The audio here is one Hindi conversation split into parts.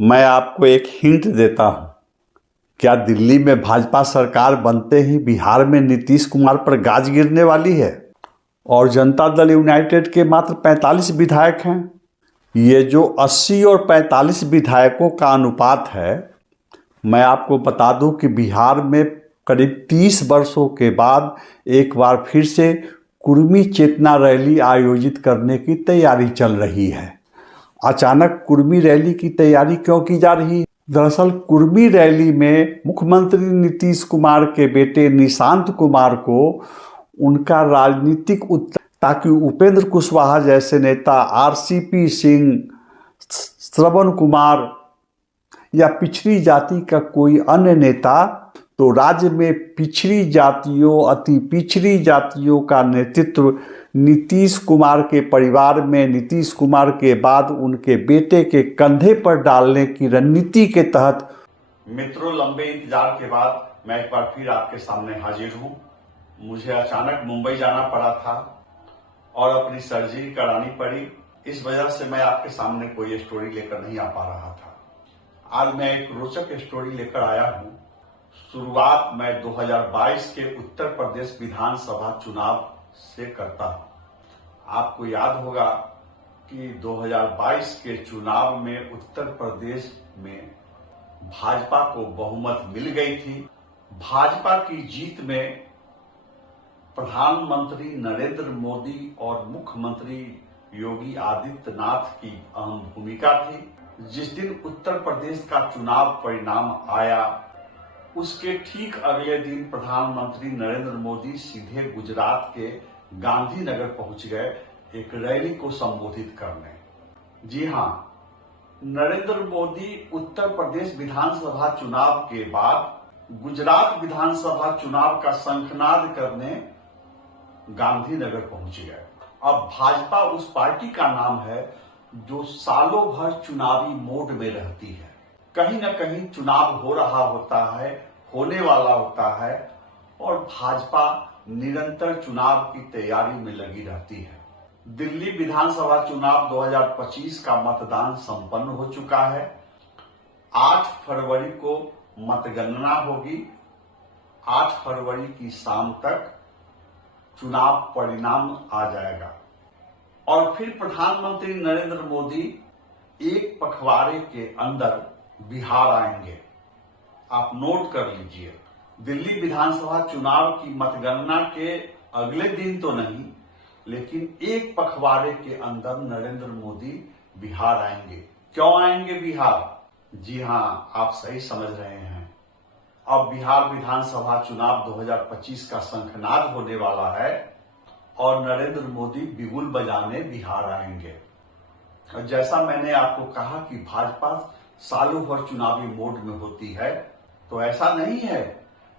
मैं आपको एक हिंट देता हूं। क्या दिल्ली में भाजपा सरकार बनते ही बिहार में नीतीश कुमार पर गाज गिरने वाली है? और जनता दल यूनाइटेड के मात्र 45 विधायक हैं। ये जो 80 और 45 विधायकों का अनुपात है, मैं आपको बता दूं कि बिहार में करीब 30 वर्षों के बाद एक बार फिर से कुर्मी चेतना रैली आयोजित करने की तैयारी चल रही है। अचानक कुर्मी रैली की तैयारी क्यों की जा रही है? दरअसल कुर्मी रैली में मुख्यमंत्री नीतीश कुमार के बेटे निशांत कुमार को उनका राजनीतिक उत्तर, ताकि उपेंद्र कुशवाहा जैसे नेता, आरसीपी सिंह, श्रवण कुमार या पिछड़ी जाति का कोई अन्य नेता, तो राज्य में पिछड़ी जातियों, अति पिछड़ी जातियों का नेतृत्व नीतीश कुमार के परिवार में नीतीश कुमार के बाद उनके बेटे के कंधे पर डालने की रणनीति के तहत मित्रों, लंबे इंतजार के बाद मैं एक बार फिर आपके सामने हाजिर हूं। मुझे अचानक मुंबई जाना पड़ा था और अपनी सर्जरी करानी पड़ी। इस वजह से मैं आपके सामने कोई स्टोरी लेकर नहीं आ पा रहा था। आज मैं एक रोचक स्टोरी लेकर आया हूं। शुरुआत मैं 2022 के उत्तर प्रदेश विधानसभा चुनाव से करता हूं। आपको याद होगा कि 2022 के चुनाव में उत्तर प्रदेश में भाजपा को बहुमत मिल गई थी। भाजपा की जीत में प्रधानमंत्री नरेंद्र मोदी और मुख्यमंत्री योगी आदित्यनाथ की अहम भूमिका थी। जिस दिन उत्तर प्रदेश का चुनाव परिणाम आया, उसके ठीक अगले दिन प्रधानमंत्री नरेंद्र मोदी सीधे गुजरात के गांधीनगर पहुंच गए एक रैली को संबोधित करने। जी हां, नरेंद्र मोदी उत्तर प्रदेश विधानसभा चुनाव के बाद गुजरात विधानसभा चुनाव का शंखनाद करने गांधीनगर पहुंच गए। अब भाजपा उस पार्टी का नाम है जो सालों भर चुनावी मोड में रहती है। कहीं न कहीं चुनाव हो रहा होता है, होने वाला होता है, और भाजपा निरंतर चुनाव की तैयारी में लगी रहती है। दिल्ली विधानसभा चुनाव 2025 का मतदान संपन्न हो चुका है। 8 फरवरी को मतगणना होगी। 8 फरवरी की शाम तक चुनाव परिणाम आ जाएगा और फिर प्रधानमंत्री नरेंद्र मोदी एक पखवाड़े के अंदर बिहार आएंगे। आप नोट कर लीजिए, दिल्ली विधानसभा चुनाव की मतगणना के अगले दिन तो नहीं, लेकिन एक पखवाड़े के अंदर नरेंद्र मोदी बिहार आएंगे। क्यों आएंगे बिहार? जी हां, आप सही समझ रहे हैं। अब बिहार विधानसभा चुनाव 2025 का शंखनाद होने वाला है और नरेंद्र मोदी बिगुल बजाने बिहार आएंगे। और जैसा मैंने आपको कहा कि भाजपा सालों भर चुनावी मोड में होती है, तो ऐसा नहीं है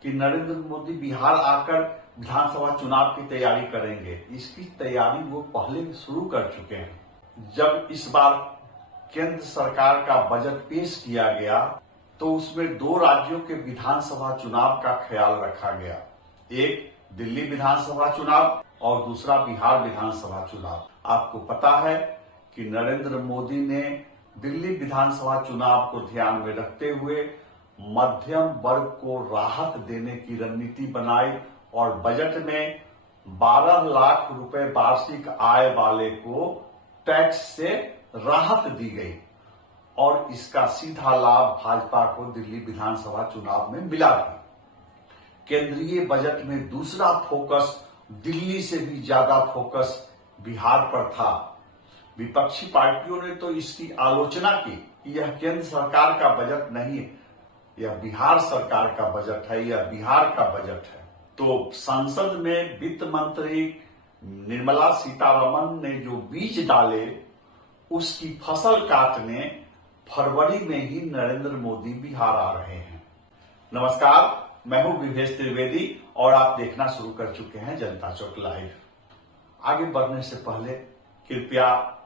कि नरेंद्र मोदी बिहार आकर विधानसभा चुनाव की तैयारी करेंगे। इसकी तैयारी वो पहले शुरू कर चुके हैं। जब इस बार केंद्र सरकार का बजट पेश किया गया, तो उसमें 2 राज्यों के विधानसभा चुनाव का ख्याल रखा गया। एक दिल्ली विधानसभा चुनाव और दूसरा बिहार विधानसभा चुनाव। आपको पता है कि नरेंद्र मोदी ने दिल्ली विधानसभा चुनाव को ध्यान में रखते हुए मध्यम वर्ग को राहत देने की रणनीति बनाई और बजट में 12 लाख रुपए वार्षिक आय वाले को टैक्स से राहत दी गई और इसका सीधा लाभ भाजपा को दिल्ली विधानसभा चुनाव में मिला था। केंद्रीय बजट में दूसरा फोकस, दिल्ली से भी ज्यादा फोकस बिहार पर था। विपक्षी पार्टियों ने तो इसकी आलोचना की कि यह केंद्र सरकार का बजट नहीं, यह बिहार सरकार का बजट है, यह बिहार का बजट है। तो संसद में वित्त मंत्री निर्मला सीतारमण ने जो बीज डाले, उसकी फसल काटने फरवरी में ही नरेंद्र मोदी बिहार आ रहे हैं। नमस्कार, मैं हूं विवेश त्रिवेदी और आप देखना शुरू कर चुके हैं जनता चौक लाइव। आगे बढ़ने से पहले कृपया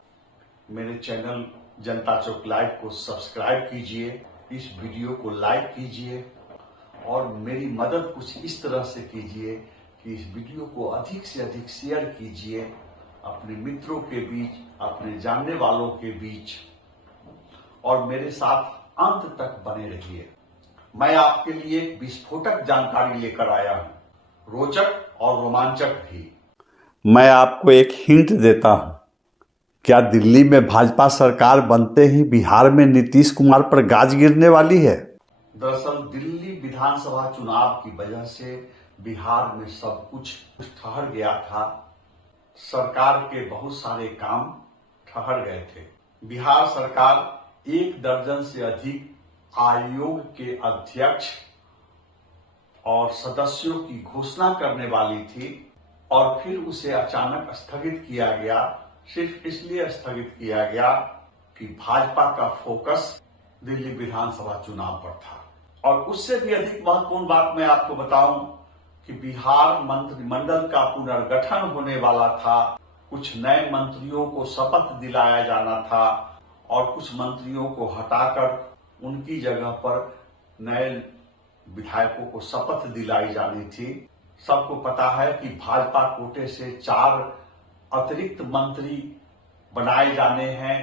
मेरे चैनल जनता चौक लाइव को सब्सक्राइब कीजिए, इस वीडियो को लाइक कीजिए और मेरी मदद कुछ इस तरह से कीजिए कि इस वीडियो को अधिक से अधिक शेयर कीजिए अपने मित्रों के बीच, अपने जानने वालों के बीच, और मेरे साथ अंत तक बने रहिए। मैं आपके लिए एक विस्फोटक जानकारी लेकर आया हूं, रोचक और रोमांचक भी। मैं आपको एक हिंट देता हूं। क्या दिल्ली में भाजपा सरकार बनते ही बिहार में नीतीश कुमार पर गाज गिरने वाली है? दरअसल दिल्ली विधानसभा चुनाव की वजह से बिहार में सब कुछ ठहर गया था। सरकार के बहुत सारे काम ठहर गए थे। बिहार सरकार 1 दर्जन से अधिक आयोग के अध्यक्ष और सदस्यों की घोषणा करने वाली थी और फिर उसे अचानक स्थगित किया गया। सिर्फ इसलिए स्थगित किया गया कि भाजपा का फोकस दिल्ली विधानसभा चुनाव पर था। और उससे भी अधिक महत्वपूर्ण बात मैं आपको बताऊं कि बिहार मंत्रिमंडल का पुनर्गठन होने वाला था। कुछ नए मंत्रियों को शपथ दिलाया जाना था और कुछ मंत्रियों को हटाकर उनकी जगह पर नए विधायकों को शपथ दिलाई जानी थी। सबको पता है कि भाजपा कोटे से 4 अतिरिक्त मंत्री बनाए जाने हैं।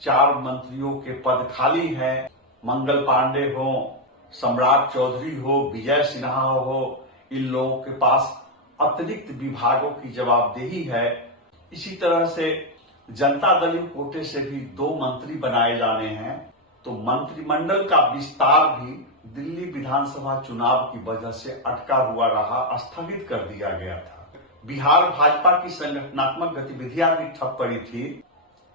4 मंत्रियों के पद खाली हैं। मंगल पांडे हो, सम्राट चौधरी हो, विजय सिन्हा हो, इन लोगों के पास अतिरिक्त विभागों की जवाबदेही है। इसी तरह से जनता दल कोटे से भी 2 मंत्री बनाए जाने हैं। तो मंत्रिमंडल का विस्तार भी दिल्ली विधानसभा चुनाव की वजह से अटका हुआ रहा, स्थगित कर दिया गया था। बिहार भाजपा की संगठनात्मक गतिविधियां भी ठप पड़ी थी।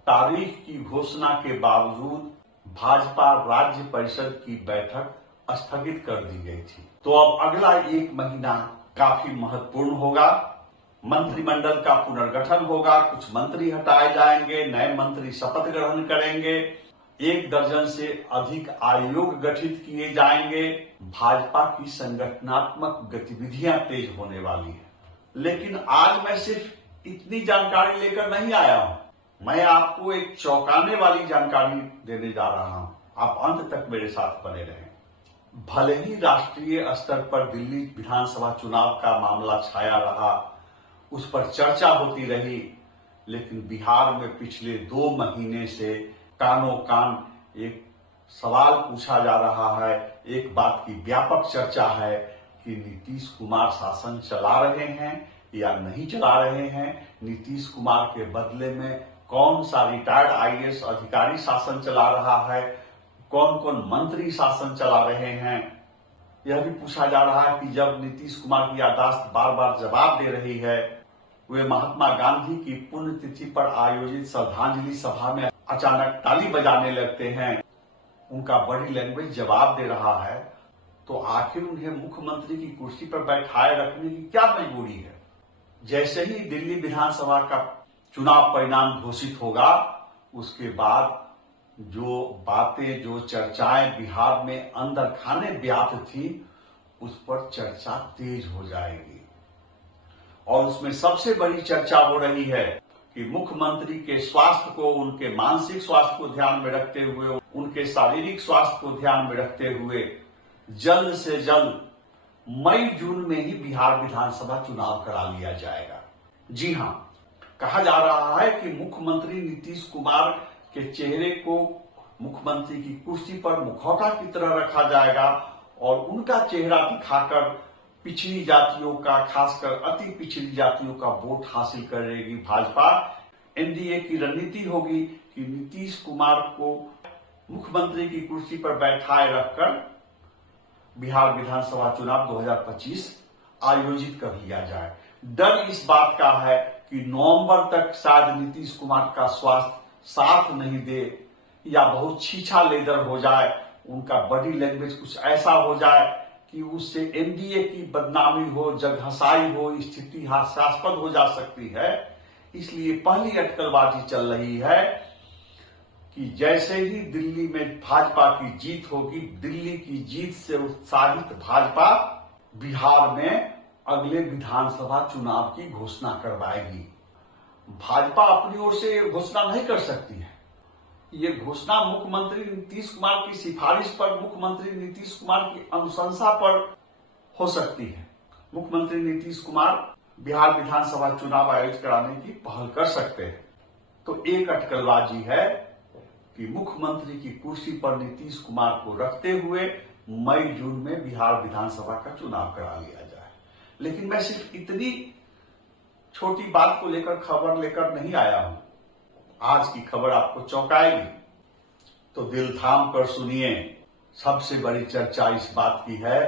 तारीख की घोषणा के बावजूद भाजपा राज्य परिषद की बैठक स्थगित कर दी गई थी। तो अब अगला 1 महीना काफी महत्वपूर्ण होगा। मंत्रिमंडल का पुनर्गठन होगा, कुछ मंत्री हटाए जाएंगे, नए मंत्री शपथ ग्रहण करेंगे, 1 दर्जन से अधिक आयोग गठित किए जाएंगे। भाजपा की संगठनात्मक गतिविधियां तेज होने वाली है। लेकिन आज मैं सिर्फ इतनी जानकारी लेकर नहीं आया हूं, मैं आपको एक चौंकाने वाली जानकारी देने जा रहा हूं। आप अंत तक मेरे साथ बने रहें। भले ही राष्ट्रीय स्तर पर दिल्ली विधानसभा चुनाव का मामला छाया रहा, उस पर चर्चा होती रही, लेकिन बिहार में पिछले 2 महीने से कानों कान एक सवाल पूछा जा रहा है। एक बात की व्यापक चर्चा है कि नीतीश कुमार शासन चला रहे हैं या नहीं चला रहे हैं। नीतीश कुमार के बदले में कौन सा रिटायर्ड आईएएस अधिकारी शासन चला रहा है, कौन कौन मंत्री शासन चला रहे हैं। यह भी पूछा जा रहा है कि जब नीतीश कुमार की याददाश्त बार बार जवाब दे रही है, वे महात्मा गांधी की पुण्यतिथि पर आयोजित श्रद्धांजलि सभा में अचानक ताली बजाने लगते हैं, उनका बॉडी लैंग्वेज जवाब दे रहा है, तो आखिर उन्हें मुख्यमंत्री की कुर्सी पर बैठाए रखने की क्या मजबूरी है? जैसे ही दिल्ली विधानसभा का चुनाव परिणाम घोषित होगा, उसके बाद जो बातें, जो चर्चाएं बिहार में अंदर खाने व्याप्त थी, उस पर चर्चा तेज हो जाएगी। और उसमें सबसे बड़ी चर्चा हो रही है कि मुख्यमंत्री के स्वास्थ्य को, उनके मानसिक स्वास्थ्य को ध्यान में रखते हुए, उनके शारीरिक स्वास्थ्य को ध्यान में रखते हुए जल्द से जल्द मई जून में ही बिहार विधानसभा चुनाव करा लिया जाएगा। जी हां, कहा जा रहा है कि मुख्यमंत्री नीतीश कुमार के चेहरे को मुख्यमंत्री की कुर्सी पर मुखौटा की तरह रखा जाएगा और उनका चेहरा दिखाकर पिछड़ी जातियों का, खासकर अति पिछड़ी जातियों का वोट हासिल करेगी भाजपा। एनडीए की रणनीति होगी कि नीतीश कुमार को मुख्यमंत्री की कुर्सी पर बैठाए रखकर बिहार विधानसभा चुनाव 2025 आयोजित कर लिया जाए। डर इस बात का है कि नवंबर तक शायद नीतीश कुमार का स्वास्थ्य साथ नहीं दे या बहुत छीछा लेदर हो जाए, उनका बॉडी लैंग्वेज कुछ ऐसा हो जाए कि उससे एनडीए की बदनामी हो, जगहसाई हो, स्थिति हास्यास्पद हो जा सकती है। इसलिए पहली अटकलबाजी चल रही है कि जैसे ही दिल्ली में भाजपा की जीत होगी, दिल्ली की जीत से उत्साहित भाजपा बिहार में अगले विधानसभा चुनाव की घोषणा करवाएगी। भाजपा अपनी ओर से घोषणा नहीं कर सकती है। ये घोषणा मुख्यमंत्री नीतीश कुमार की सिफारिश पर, मुख्यमंत्री नीतीश कुमार की अनुशंसा पर हो सकती है। मुख्यमंत्री नीतीश कुमार बिहार विधानसभा चुनाव आयोजित कराने की पहल कर सकते हैं। तो एक अटकलबाजी है कि मुख्यमंत्री की कुर्सी पर नीतीश कुमार को रखते हुए मई जून में बिहार विधानसभा का चुनाव करा लिया जाए। लेकिन मैं सिर्फ इतनी छोटी बात को लेकर खबर लेकर नहीं आया हूं। आज की खबर आपको चौंकाएगी, तो दिल थाम कर सुनिए। सबसे बड़ी चर्चा इस बात की है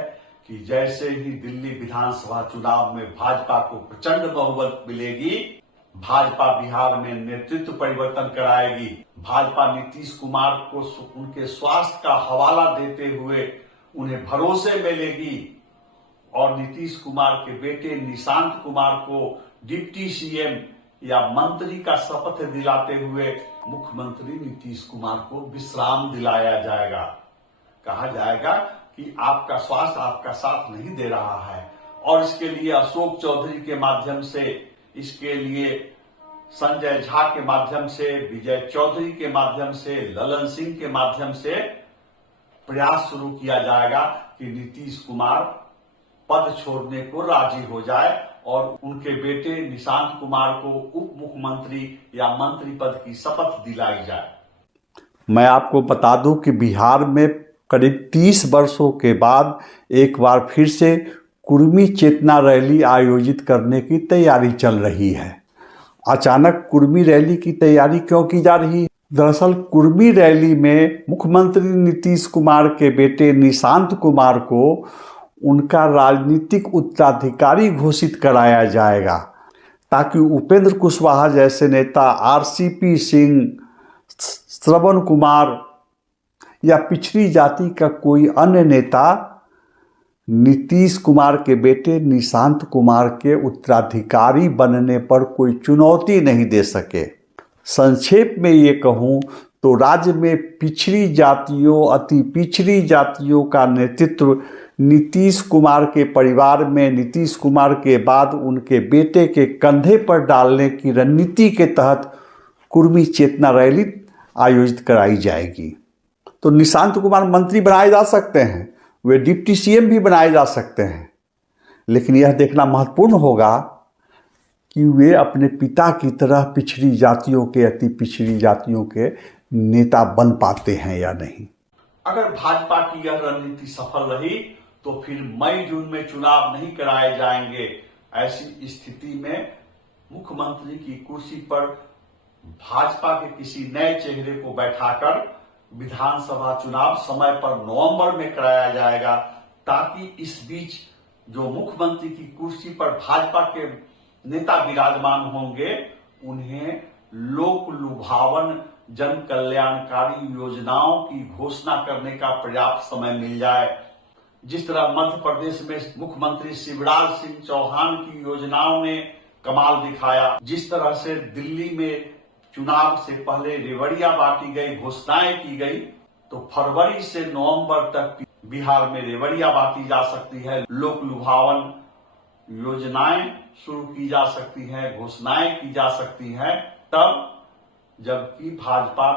कि जैसे ही दिल्ली विधानसभा चुनाव में भाजपा को प्रचंड बहुमत मिलेगी, भाजपा बिहार में नेतृत्व परिवर्तन कराएगी। भाजपा नीतीश कुमार को उनके स्वास्थ्य का हवाला देते हुए उन्हें भरोसे में लेगी और नीतीश कुमार के बेटे निशांत कुमार को डिप्टी सीएम या मंत्री का शपथ दिलाते हुए मुख्यमंत्री नीतीश कुमार को विश्राम दिलाया जाएगा। कहा जाएगा कि आपका स्वास्थ्य आपका साथ नहीं दे रहा है और इसके लिए अशोक चौधरी के माध्यम से, इसके लिए संजय झा के माध्यम से, विजय चौधरी के माध्यम से, ललन सिंह के माध्यम से प्रयास शुरू किया जाएगा कि नीतीश कुमार पद छोड़ने को राजी हो जाए और उनके बेटे निशांत कुमार को उप मुख्यमंत्री या मंत्री पद की शपथ दिलाई जाए। मैं आपको बता दूं कि बिहार में करीब 30 वर्षों के बाद एक बार फिर से कुर्मी चेतना रैली आयोजित करने की तैयारी चल रही है। अचानक कुर्मी रैली की तैयारी क्यों की जा रही है? दरअसल कुर्मी रैली में मुख्यमंत्री नीतीश कुमार के बेटे निशांत कुमार को उनका राजनीतिक उत्तराधिकारी घोषित कराया जाएगा, ताकि उपेंद्र कुशवाहा जैसे नेता, आरसीपी सिंह, श्रवण कुमार या पिछड़ी जाति का कोई अन्य नेता नीतीश कुमार के बेटे निशांत कुमार के उत्तराधिकारी बनने पर कोई चुनौती नहीं दे सके। संक्षेप में ये कहूँ तो राज्य में पिछड़ी जातियों, अति पिछड़ी जातियों का नेतृत्व नीतीश कुमार के परिवार में नीतीश कुमार के बाद उनके बेटे के कंधे पर डालने की रणनीति के तहत कुर्मी चेतना रैली आयोजित कराई जाएगी। तो निशांत कुमार मंत्री बनाए जा सकते हैं, वे डिप्टी सीएम भी बनाए जा सकते हैं, लेकिन यह देखना महत्वपूर्ण होगा कि वे अपने पिता की तरह पिछड़ी जातियों के, अति पिछड़ी जातियों के नेता बन पाते हैं या नहीं। अगर भाजपा की यह रणनीति सफल रही तो फिर मई जून में चुनाव नहीं कराए जाएंगे। ऐसी स्थिति में मुख्यमंत्री की कुर्सी पर भाजपा के किसी नए चेहरे को बैठाकर विधानसभा चुनाव समय पर नवंबर में कराया जाएगा, ताकि इस बीच जो मुख्यमंत्री की कुर्सी पर भाजपा के नेता विराजमान होंगे उन्हें लोक लुभावन जन कल्याणकारी योजनाओं की घोषणा करने का पर्याप्त समय मिल जाए। जिस तरह मध्य प्रदेश में मुख्यमंत्री शिवराज सिंह चौहान की योजनाओं ने कमाल दिखाया, जिस तरह से दिल्ली में चुनाव से पहले रेवड़ियां बांटी गई, घोषणाएं की गई, तो फरवरी से नवंबर तक बिहार में रेवड़ियां बांटी जा सकती है, लोक लुभावन योजनाएं शुरू की जा सकती हैं, घोषणाएं की जा सकती हैं, तब जबकि भाजपा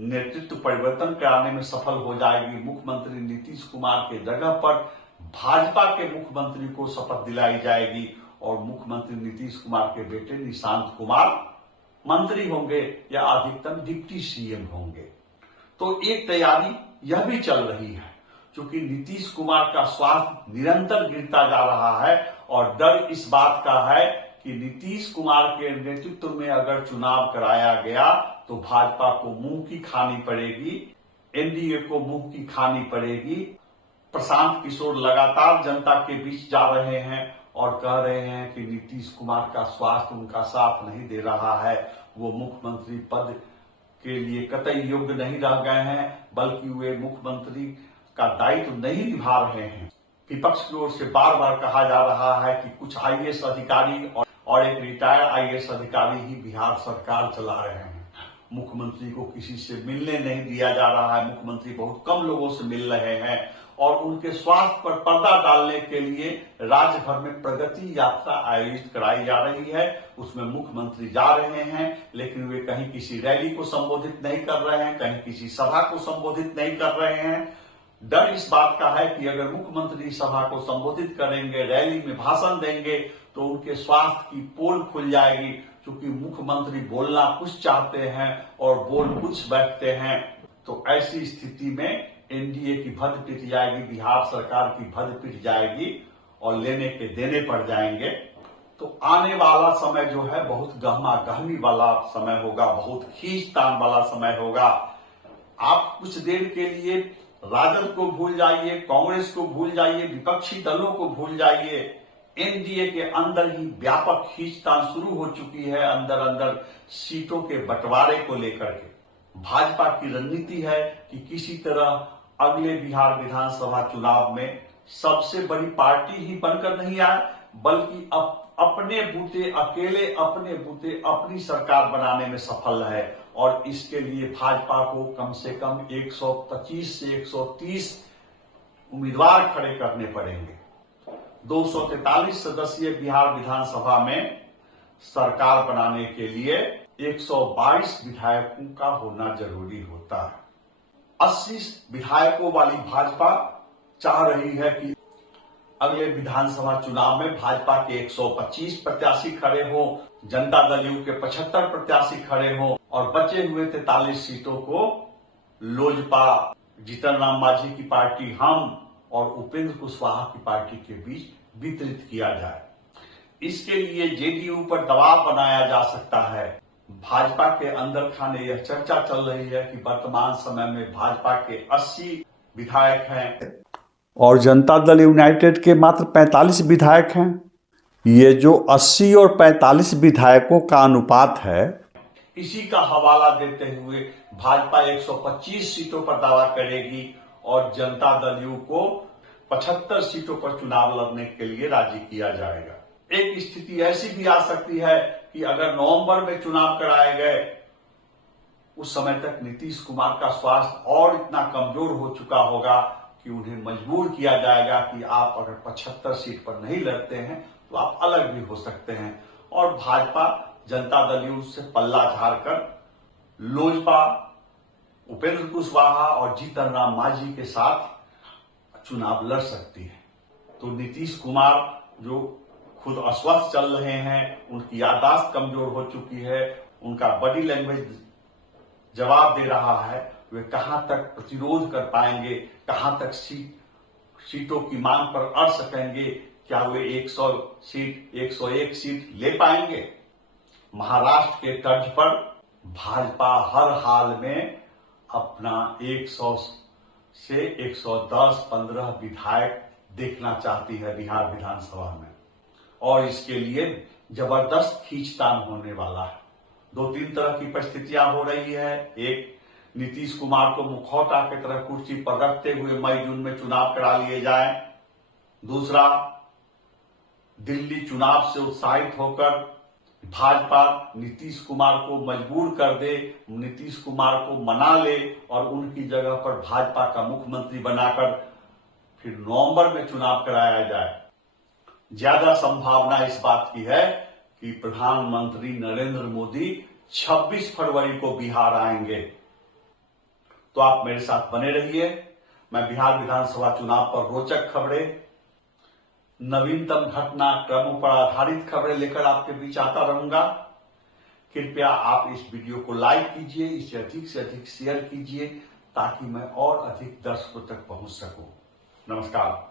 नेतृत्व परिवर्तन कराने में सफल हो जाएगी। मुख्यमंत्री नीतीश कुमार के जगह पर भाजपा के मुख्यमंत्री को शपथ दिलाई जाएगी और मुख्यमंत्री नीतीश कुमार के बेटे निशांत कुमार मंत्री होंगे या अधिकतम डिप्टी सीएम होंगे। तो एक तैयारी यह भी चल रही है, क्योंकि नीतीश कुमार का स्वास्थ्य निरंतर गिरता जा रहा है और डर इस बात का है कि नीतीश कुमार के नेतृत्व में अगर चुनाव कराया गया तो भाजपा को मुंह की खानी पड़ेगी, एनडीए को मुंह की खानी पड़ेगी। प्रशांत किशोर लगातार जनता के बीच जा रहे हैं और कह रहे हैं कि नीतीश कुमार का स्वास्थ्य उनका साथ नहीं दे रहा है, वो मुख्यमंत्री पद के लिए कतई योग्य नहीं रह गए हैं, बल्कि वे मुख्यमंत्री का दायित्व नहीं निभा रहे हैं। विपक्ष की ओर से बार बार कहा जा रहा है कि कुछ आईएएस अधिकारी और एक रिटायर्ड आईएएस अधिकारी ही बिहार सरकार चला रहे हैं। मुख्यमंत्री को किसी से मिलने नहीं दिया जा रहा है, मुख्यमंत्री बहुत कम लोगों से मिल रहे हैं और उनके स्वास्थ्य पर पर्दा डालने के लिए राज्य भर में प्रगति यात्रा आयोजित कराई जा रही है। उसमें मुख्यमंत्री जा रहे हैं, लेकिन वे कहीं किसी रैली को संबोधित नहीं कर रहे हैं, कहीं किसी सभा को संबोधित नहीं कर रहे हैं। डर इस बात का है कि अगर मुख्यमंत्री सभा को संबोधित करेंगे, रैली में भाषण देंगे, तो उनके स्वास्थ्य की पोल खुल जाएगी, क्योंकि मुख्यमंत्री बोलना कुछ चाहते हैं और बोल कुछ बैठते हैं। तो ऐसी स्थिति में एनडीए की भद्द पिट जाएगी, बिहार सरकार की भद्द पिट जाएगी और लेने के देने पड़ जाएंगे। तो आने वाला समय जो है बहुत गहमा गहमी वाला समय होगा, बहुत खींचतान वाला समय होगा। आप कुछ देर के लिए राजद को भूल जाइए, कांग्रेस को भूल जाइए, विपक्षी दलों को भूल जाइए। एनडीए के अंदर ही व्यापक खींचतान शुरू हो चुकी है, अंदर अंदर सीटों के बंटवारे को लेकर के। भाजपा की रणनीति है कि किसी तरह अगले बिहार विधानसभा चुनाव में सबसे बड़ी पार्टी ही बनकर नहीं आए, बल्कि अपने बूते अकेले अपने बूते अपनी सरकार बनाने में सफल है। और इसके लिए भाजपा को कम से कम 125 से 130 उम्मीदवार खड़े करने पड़ेंगे। 243 सदस्यीय बिहार विधानसभा में सरकार बनाने के लिए 122 विधायकों का होना जरूरी होता है। 80 विधायकों वाली भाजपा चाह रही है कि अगले विधानसभा चुनाव में भाजपा के 125 प्रत्याशी खड़े हो, जनता दल यू के 75 प्रत्याशी खड़े हो और बचे हुए 43 सीटों को लोजपा, जीतन राम मांझी की पार्टी, हम और उपेंद्र कुशवाहा की पार्टी के बीच वितरित किया जाए। इसके लिए जेडीयू पर दबाव बनाया जा सकता है। भाजपा के अंदर खाने यह चर्चा चल रही है कि वर्तमान समय में भाजपा के 80 विधायक हैं और जनता दल यूनाइटेड के मात्र 45 विधायक हैं। ये जो 80 और 45 विधायकों का अनुपात है, इसी का हवाला देते हुए भाजपा 125 सीटों पर दावा करेगी और जनता दल यू को 75 सीटों पर चुनाव लड़ने के लिए राजी किया जाएगा। एक स्थिति ऐसी भी आ सकती है कि अगर नवंबर में चुनाव कराए गए, उस समय तक नीतीश कुमार का स्वास्थ्य और इतना कमजोर हो चुका होगा कि उन्हें मजबूर किया जाएगा कि आप अगर 75 सीट पर नहीं लड़ते हैं तो आप अलग भी हो सकते हैं। और भाजपा जनता दल यू से पल्ला झाड़कर लोजपा, उपेंद्र कुशवाहा और जीतन राम मांझी के साथ चुनाव लड़ सकती है। तो नीतीश कुमार जो खुद अस्वस्थ चल रहे हैं, उनकी याददाश्त कमजोर हो चुकी है, उनका बॉडी लैंग्वेज जवाब दे रहा है, वे कहां तक प्रतिरोध कर पाएंगे, कहां तक सीटों की मांग पर अड़ सकेंगे, क्या वे 100 सीट 101 सीट ले पाएंगे। महाराष्ट्र के तर्ज पर भाजपा हर हाल में अपना 100 से 110-15 विधायक देखना चाहती है बिहार विधानसभा में, और इसके लिए जबरदस्त खींचतान होने वाला है। 2-3 तरह की परिस्थितियां हो रही है। एक, नीतीश कुमार को मुखौटा की तरह कुर्सी पर रखते हुए मई-जून में चुनाव करा लिए जाए। दूसरा, दिल्ली चुनाव से उत्साहित होकर भाजपा नीतीश कुमार को मजबूर कर दे, नीतीश कुमार को मना ले और उनकी जगह पर भाजपा का मुख्यमंत्री बनाकर फिर नवंबर में चुनाव कराया जाए। ज्यादा संभावना इस बात की है कि प्रधानमंत्री नरेंद्र मोदी 26 फरवरी को बिहार आएंगे। तो आप मेरे साथ बने रहिए। मैं बिहार विधानसभा चुनाव पर रोचक खबरें, नवीनतम घटनाक्रमों पर आधारित खबरें लेकर आपके बीच आता रहूंगा। कृपया आप इस वीडियो को लाइक कीजिए, इसे अधिक से अधिक शेयर कीजिए ताकि मैं और अधिक दर्शकों तक पहुंच सकूं। नमस्कार।